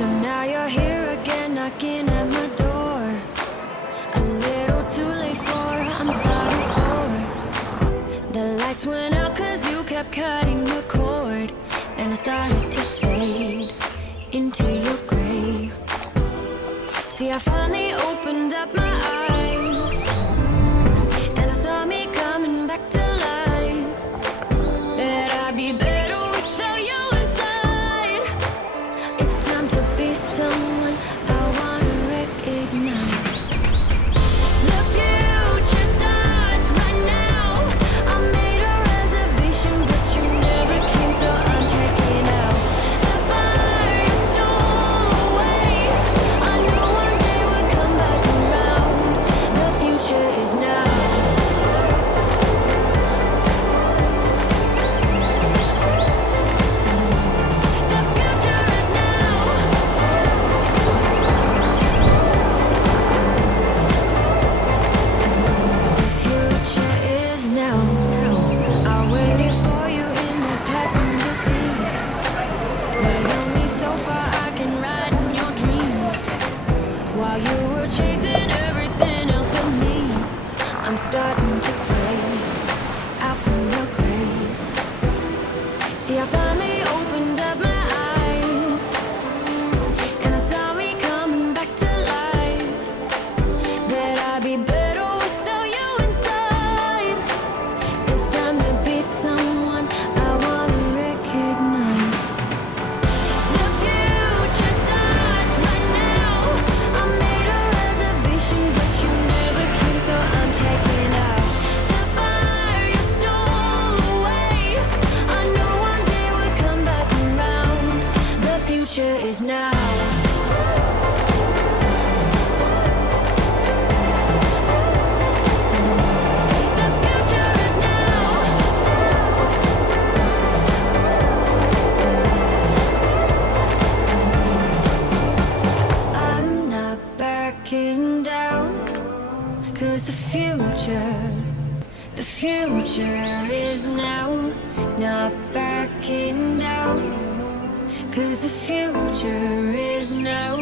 So now you're here again, knocking at my door. A little too late for, I'm sorry for. The lights went out cause you kept cutting the cord. And I started to fade into your gray. See, I finally opened up my eyes, and I saw me coming back to life. That I'd be better without you inside. It's time to be someone I wanna recognize. The future starts right now. I made a reservation, but you never came, so I'm checking out. The fire you stole away, I knew one day would come back around. The future is now. The future is now. The future is now. I waited for you in the passenger seat. There's only so far I can ride in your dreams. While you were chasing everything else but me, I'm starting to break out from your grave. See, I finally opened up my eyes, and I saw me coming back to life. That I'd be better without you inside. It's time to be someone I wanna recognize. The future starts right now. I made a reservation, but you never came, so I'm checking out. The fire you stole away, I knew one day would come back around. The future is now. The future is now. I'm not backing down, cause the future is now. Not backing down, cause the future is now.